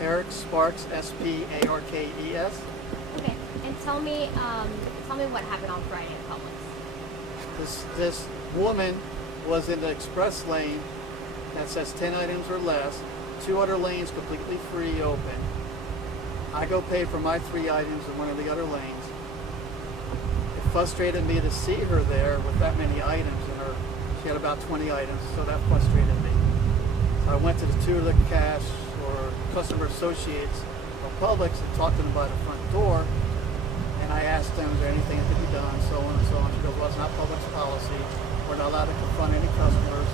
Eric Sparks, S-P-A-R-K-E-S. Okay, and tell me what happened on Friday in Publix. This woman was in the express lane that says 10 items or less, 2 other lanes completely free open. I go pay for my 3 items in one of the other lanes. It frustrated me to see her there with that many items in her. She had about 20 items, so that frustrated me. So I went to the 2 of the cash or customer associates of Publix and talked to them by the front door. And I asked them, is there anything that could be done, so on and so on. She goes, well, it's not Publix policy. We're not allowed to confront any customers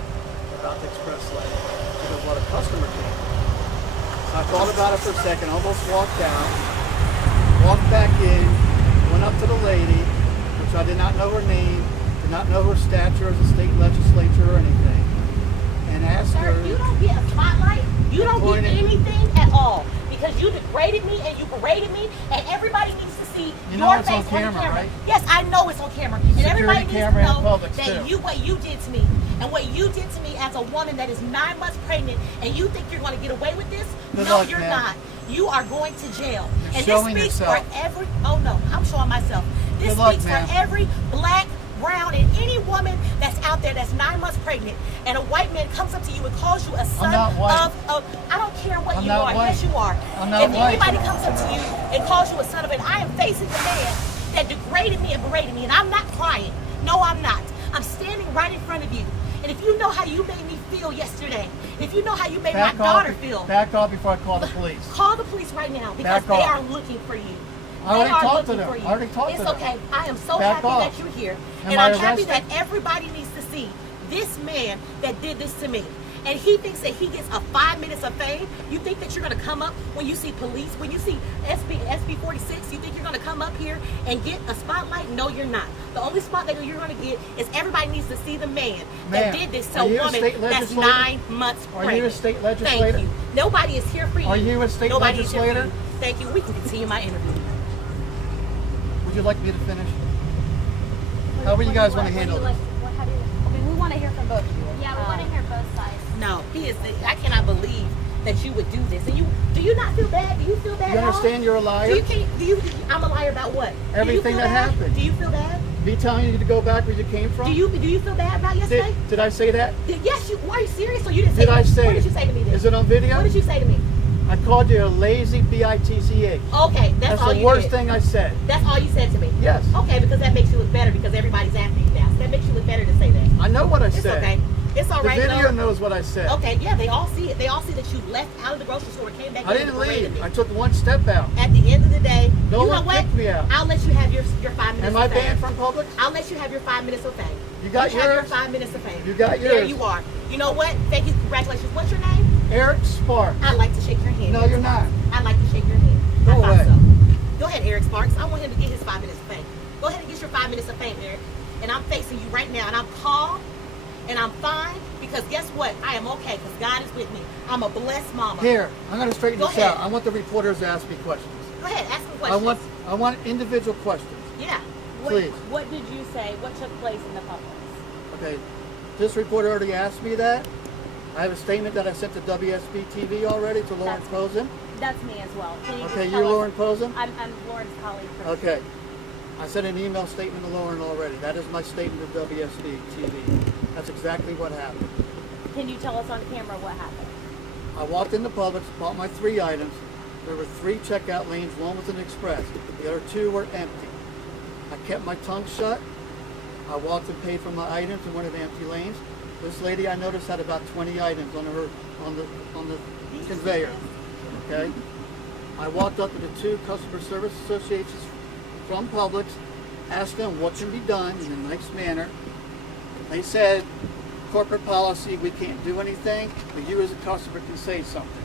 about the express lane. She goes, well, the customer came. So I thought about it for a second, almost walked out, walked back in, went up to the lady, which I did not know her name, did not know her stature as a state legislature or anything, and asked her. Sir, you don't get a spotlight. You don't get anything at all because you degraded me and you berated me, and everybody needs to see your face on camera. Right? Yes, I know it's on camera, and everybody needs to know that too. what you did to me, and what you did to me as a woman that is 9 months pregnant, and you think you're going to get away with this? Good no, luck, you're ma'am. not. You are going to jail. You're and showing this speaks yourself. for every. Oh no, I'm showing myself. This Good luck, speaks ma'am. for every black, brown, and any woman that's out there that's 9 months pregnant, and a white man comes up to you and calls you a son of. I don't care what you are. Yes, you are. If anybody comes up to you and calls you a son of it, I am facing the man that degraded me and berated me, and I'm not crying. No, I'm not. I'm standing right in front of you. And if you know how you made me feel yesterday, if you know how you made my daughter feel, back off before I call the police. Call the police right now because they are looking for you. I already talked to them. It's okay. I am so happy that you're here. And I'm happy that everybody needs to see this man that did this to me. And he thinks that he gets a 5 minutes of fame. You think that you're going to come up when you see police, when you see SB 46, you think you're going to come up here and get a spotlight? No, you're not. The only spotlight that you're going to get is everybody needs to see the man that did this to a woman that's 9 months pregnant. Are you a state legislator? Thank you. Nobody is here for you. Are you a state legislator? Thank you. We can continue my interview. Would you like me to finish? How would you guys want to handle this? We want to hear from both of you. Yeah, we want to hear both sides. No, I cannot believe that you would do this. And do you not feel bad? Do you feel bad? You understand you're a liar? I'm a liar about what? Everything that happened. Do you feel bad? Me telling you to go back where you came from? Do you feel bad about yesterday? Did I say that? Yes, are you serious? Or you didn't say Did I say What did you say to me then? Is it on video? What did you say to me? I called you a lazy bitch. Okay, that's all you the worst did. thing I said. That's all you said to me? Yes. Okay, because that makes you look better because everybody's after you now. So that makes you look better to say that. I know what I It's said. okay. It's all right. The video knows what I said. Okay, yeah, they all see it. They all see that you left out of the grocery store and came back. I didn't leave. I took one step out. At the end of the day, No you know one what? kicked me out. I'll let you have your 5 minutes Am of I fame. banned from Publix? I'll let you have your 5 minutes of fame. You got have your yours? 5 minutes of fame. You got There yours. you are. You know what? Thank you. Congratulations. What's your name? Eric Sparks. I'd like to shake your hand. No, you're not. I'd like to shake your hand. Go I thought away. so. Go ahead, Eric Sparks. I want him to get his 5 minutes of fame. Go ahead and get your 5 minutes of fame, Eric. And I'm facing you right now, and I'm calm, and I'm fine, because guess what? I am okay, because God is with me. I'm a blessed mama. Here, I'm going to straighten Go this ahead. out. I want the reporters to ask me questions. Go ahead, ask me questions. I want individual questions. Yeah. Please. What did you say? What took place in the Publix? Okay, this reporter already asked me that. I have a statement that I sent to WSB TV already to Lauren Posen. That's me as well. Can you Okay, tell you're us- Lauren Posen? I'm Lauren's colleague. Okay. I sent an email statement to Lauren already. That is my statement to WSB TV. That's exactly what happened. Can you tell us on camera what happened? I walked into Publix, bought my 3 items. There were 3 checkout lanes, one was an express. The other 2 were empty. I kept my tongue shut. I walked and paid for my items in one of the empty lanes. This lady I noticed had about 20 items on the conveyor. Okay. I walked up to the 2 customer service associates from Publix, asked them what can be done in a nice manner. They said, corporate policy, we can't do anything, but you as a customer can say something.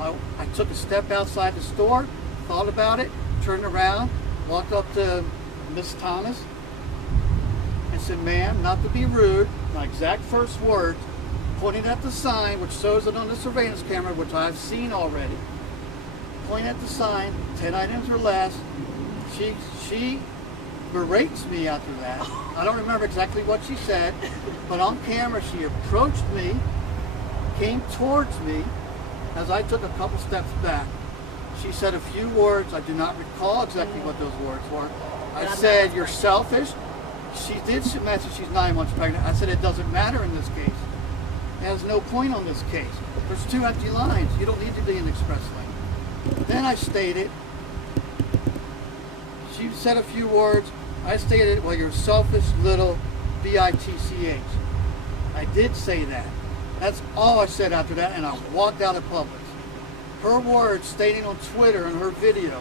I took a step outside the store, thought about it, turned around, walked up to Miss Thomas, and said, ma'am, not to be rude, my exact first words, pointing at the sign, which shows it on the surveillance camera, which I've seen already, pointing at the sign, 10 items or less. She berates me after that. I don't remember exactly what she said, but on camera she approached me, came towards me, as I took a couple steps back, she said a few words. I do not recall exactly what those words were. I said, you're selfish. She did mention she's 9 months pregnant. I said, it doesn't matter in this case. There's no point on this case. There's 2 empty lines. You don't need to be in express lane. Then I stated, she said a few words. I stated, well, you're a selfish little bitch. I did say that. That's all I said after that, and I walked out of Publix. Her words stating on Twitter in her video,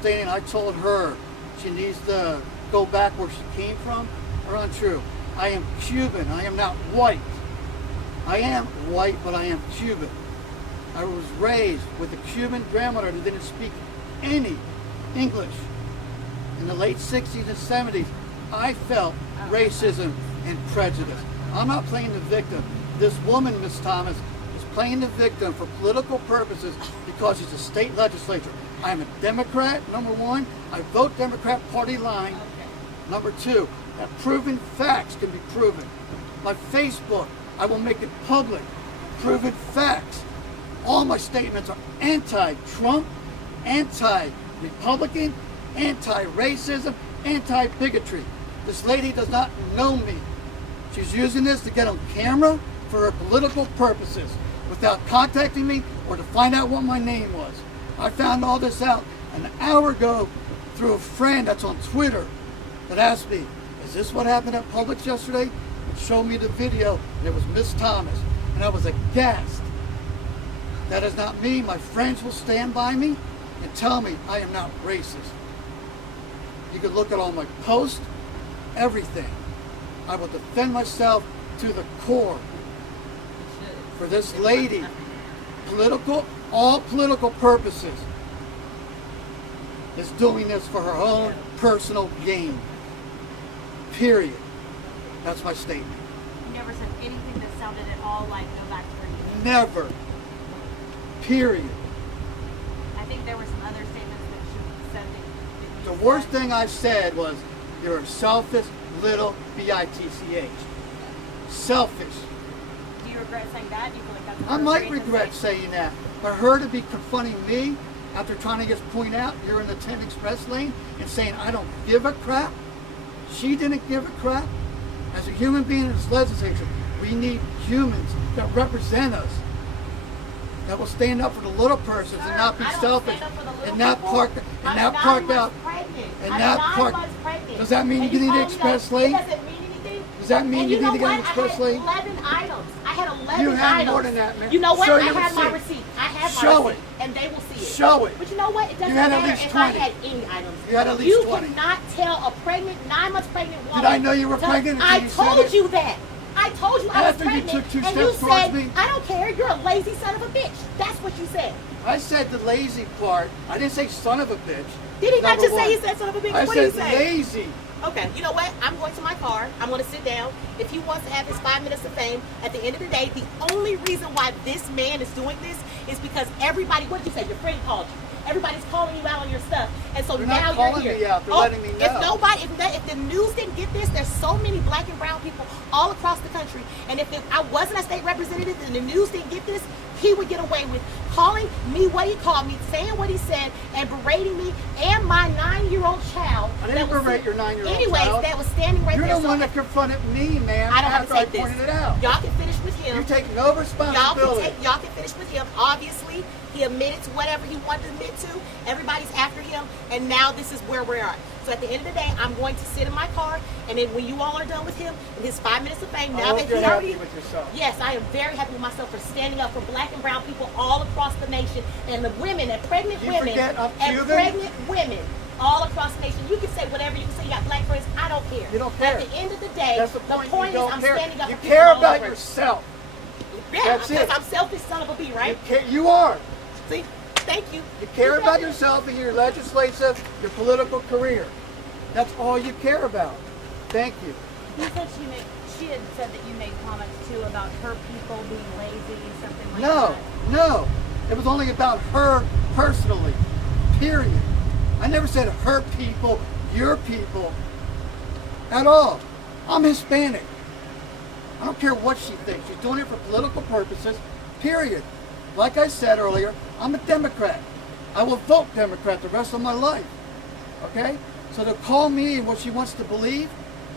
stating I told her she needs to go back where she came from, are untrue. I am Cuban. I am not white. I am white, but I am Cuban. I was raised with a Cuban grandmother that didn't speak any English. In the late 60s and 70s, I felt racism and prejudice. I'm not playing the victim. This woman, Ms. Thomas, is playing the victim for political purposes because she's a state legislator. I'm a Democrat, number one. I vote Democrat party line. Number two, that proven facts can be proven. My Facebook, I will make it public. Proven facts. All my statements are anti-Trump, anti-Republican, anti-racism, anti-bigotry. This lady does not know me. She's using this to get on camera for her political purposes without contacting me or to find out what my name was. I found all this out an hour ago through a friend that's on Twitter that asked me, is this what happened at Publix yesterday? And showed me the video, and it was Miss Thomas. And I was aghast. That is not me. My friends will stand by me and tell me I am not racist. You can look at all my posts, everything. I will defend myself to the core. For this lady, all political purposes, is doing this for her own personal gain. Period. That's my statement. You never said anything that sounded at all like go back to her. Never. Period. I think there were some other statements that she said that The worst thing I said was, you're a selfish little bitch. Selfish. Do you regret saying that? Do you feel like that's I might regret saying that. For her to be confronting me after trying to just point out you're in the 10 express lane and saying I don't give a crap. She didn't give a crap. As a human being in this legislature, we need humans that represent us, that will stand up for the little persons and not be selfish and not park out. Does that mean you need an express lane? Does that mean you need to get an express lane? I had 11 items. I had 11 items. You had more than that, man. You know what? Show I your had my receipt. receipt. I had my Show receipt. it. And they will see it. Show it. But you know what? It doesn't You had at matter least if 20. I had any items. You had at least 20. You cannot tell a pregnant, 9 months pregnant woman. Did I know you were pregnant until I you said told it? you that. I told you I was After you pregnant. took 2 and steps you towards said, me? I don't care. You're a lazy son of a bitch. That's what you said. I said the lazy part. I didn't say son of a bitch. Did he not Number just one. say he said son of a bitch? I What did he said say? lazy. Okay, you know what? I'm going to my car. I'm going to sit down. If he wants to have his 5 minutes of fame, at the end of the day, the only reason why this man is doing this is because everybody, what did you say? Your friend called you. Everybody's calling you out on your stuff. And so They're now not you're calling here. me out. They're letting me know. If nobody, if the news didn't get this, there's so many black and brown people all across the country. And if I wasn't a state representative and the news didn't get this, he would get away with calling me what he called me, saying what he said, and berating me and my 9-year-old child. I didn't berate your 9-year-old Anyways, child. that was standing right You're there. the one that confronted me, man, I don't have to after take I this. pointed it out. Y'all can finish with him. You take no responsibility. Y'all can finish with him. Obviously, he admitted to whatever he wanted to admit to. Everybody's after him, and now this is where we are. So at the end of the day, I'm going to sit in my car, and then when you all are done with him, in his 5 minutes of fame, I now hope that you're he already, happy with yourself. yes, I am very happy with myself for standing up for black and brown people all across the nation, and the women, and pregnant You women, forget I'm and Cuban? pregnant women all across the nation. You can say whatever you can say. You got black friends. I don't care. You don't care. At the end of the day, That's the point. You is don't I'm care. standing up You for people care all about over. yourself. Yeah, That's because it. I'm selfish son of a bee, right? You are. See, thank you. You care about yourself and your legislative, your political career. That's all you care about. Thank you. You said she had said that you made comments too about her people being lazy, something like No, that. no. It was only about her personally. Period. I never said her people, your people, at all. I'm Hispanic. I don't care what she thinks. She's doing it for political purposes. Period. Like I said earlier, I'm a Democrat. I will vote Democrat the rest of my life. Okay? So to call me what she wants to believe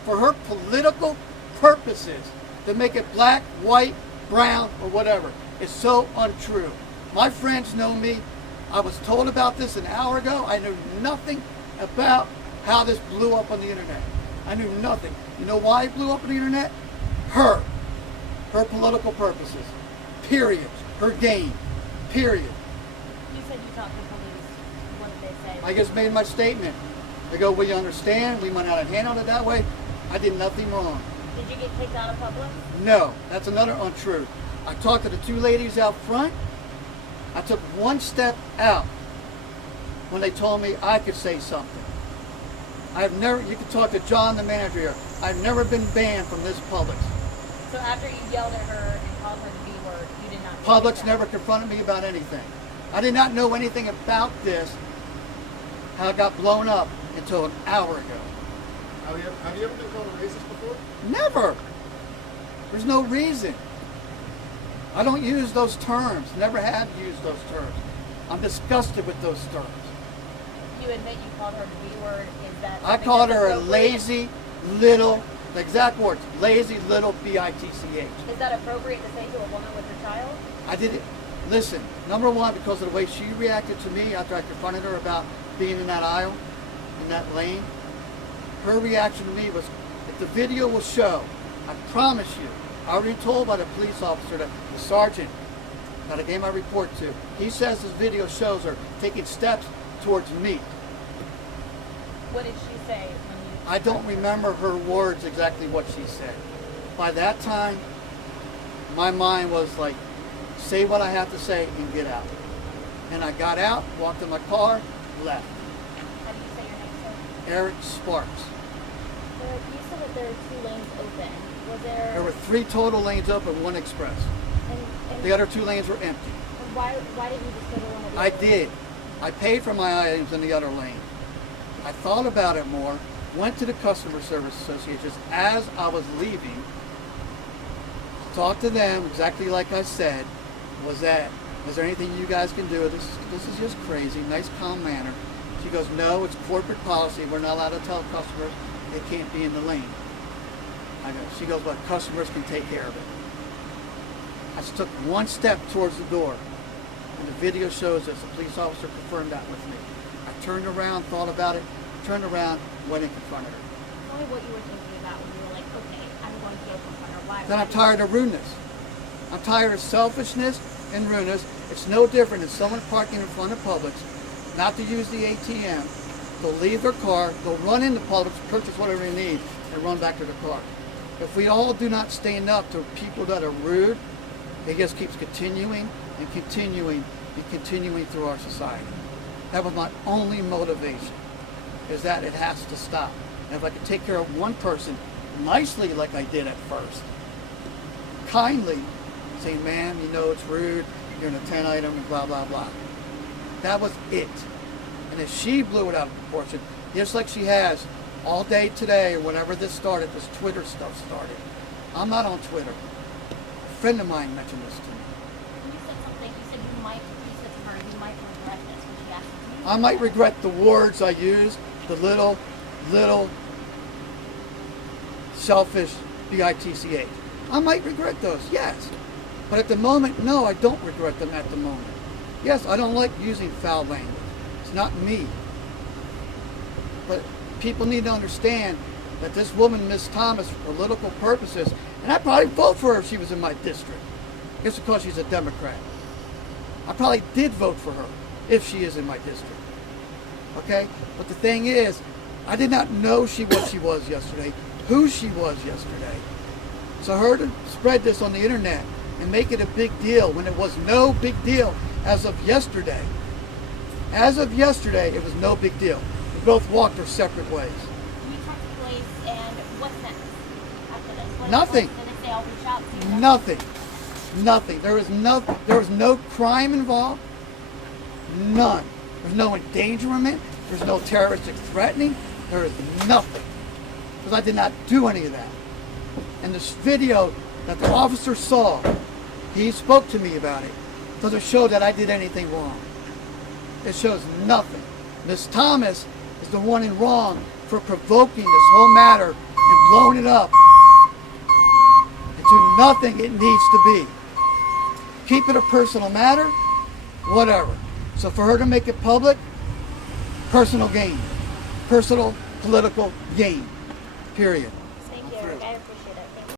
for her political purposes, to make it black, white, brown, or whatever, is so untrue. My friends know me. I was told about this an hour ago. I knew nothing about how this blew up on the internet. I knew nothing. You know why it blew up on the internet? Her political purposes. Period. Her game. Period. You said you talked to police. What did they say? I just made my statement. They go, we understand. We might not have handled it that way. I did nothing wrong. Did you get kicked out of public? No, that's another untruth. I talked to the two ladies out front. I took one step out when they told me I could say something. You can talk to John, the manager here. I've never been banned from this Publix. So after you yelled at her and called her the B word, you did not get Publix kicked out? never confronted me about anything. I did not know anything about this, how it got blown up, until an hour ago. Have you ever been called a racist before? Never. There's no reason. I don't use those terms. Never have used those terms. I'm disgusted with those terms. You admit you called her the B word. Is that I something called that's her a appropriate? lazy little, the exact words, lazy little bitch. Is that appropriate to say to a woman with her child? I did it. Listen, number one, because of the way she reacted to me after I confronted her about being in that aisle, in that lane, her reaction to me was, if the video will show, I promise you, I already told by the police officer, the sergeant that I gave my report to, he says this video shows her taking steps towards me. What did she say when you... I don't remember her words exactly what she said. By that time, my mind was like, say what I have to say and get out. And I got out, walked in my car, left. How do you say your name, sir? Eric Sparks. You said that there were 2 lanes open. Was there? There were 3 total lanes open, 1 express. And The other 2 lanes were empty. why didn't you just go to one of the I other did. I paid for my items in the other lane. I thought about it more, went to the Customer Service Association as I was leaving, talked to them exactly like I said, is there anything you guys can do? This is just crazy, nice calm manner. She goes, no, it's corporate policy. We're not allowed to tell customers they can't be in the lane. I go, she goes, but customers can take care of it. I just took 1 step towards the door. And the video shows us, the police officer confirmed that with me. I turned around, thought about it, turned around, went and confronted her. Tell me what you were thinking about when you were like, okay, I'm going to go confront her. Why? Then I'm tired of rudeness. I'm tired of selfishness and rudeness. It's no different than someone parking in front of Publix, not to use the ATM. They'll leave their car, they'll run into Publix, purchase whatever they need, and run back to their car. If we all do not stand up to people that are rude, it just keeps continuing and continuing and continuing through our society. That was my only motivation, is that it has to stop. And if I could take care of one person nicely like I did at first, kindly, saying, ma'am, you know it's rude, you're in a 10 item and blah, blah, blah. That was it. And if she blew it out of proportion, just like she has all day today or whenever this started, this Twitter stuff started. I'm not on Twitter. A friend of mine mentioned this to me. You said something. You said you said to her, you might regret this when she asked you. I might regret the words I used, the little selfish bitch. I might regret those, yes. But at the moment, no, I don't regret them at the moment. Yes, I don't like using foul language. It's not me. But people need to understand that this woman, Miss Thomas, for political purposes, and I'd probably vote for her if she was in my district, just because she's a Democrat. I probably did vote for her if she is in my district. Okay? But the thing is, I did not know what she was yesterday, who she was yesterday. So her to spread this on the internet and make it a big deal when it was no big deal as of yesterday. As of yesterday, it was no big deal. We both walked our separate ways. You talked to police, and what's next after this? What Nothing. Did they say I'll reach out to you? Nothing. Nothing. There was no crime involved. None. There's no endangerment. There's no terroristic threatening. There is nothing. Because I did not do any of that. And this video that the officer saw, he spoke to me about it. doesn't show that I did anything wrong. It shows nothing. Miss Thomas is the one in wrong for provoking this whole matter and blowing it up into nothing it needs to be. Keep it a personal matter, whatever. So for her to make it public, personal gain. Personal political gain. Period.